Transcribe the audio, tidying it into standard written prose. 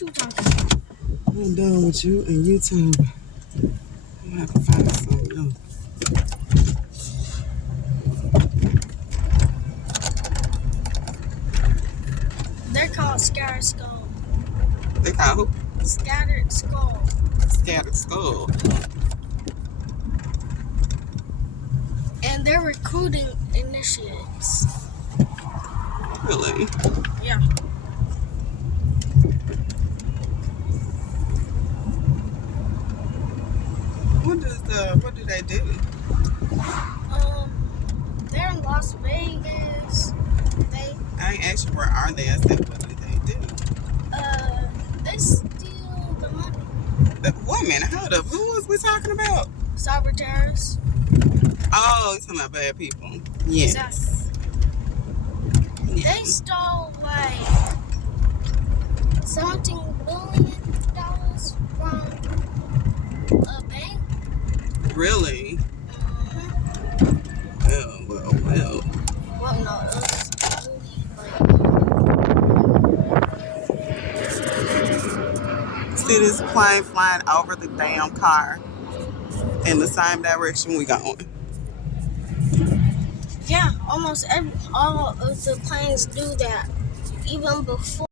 What you talking about? I'm done with you and YouTube. I'm gonna have to find something else. They're called Scattered Skull. They call who? Scattered Skull. Scattered Skull. And they're recruiting initiates. Really? Yeah. What do they do? They're in Las Vegas. I ain't asked you where are they. I said what do they do? They steal the money. Wait a minute, hold up. Who was we talking about? Cyber terrorists. Oh, you're talking about bad people. Yes. Exactly. Yeah. They stole like $17 billion from a bank. Really? Mm-hmm. Well. Well, no, it was only like. See this plane flying over the damn car in the same direction we going. Yeah, almost all of the planes do that, even before.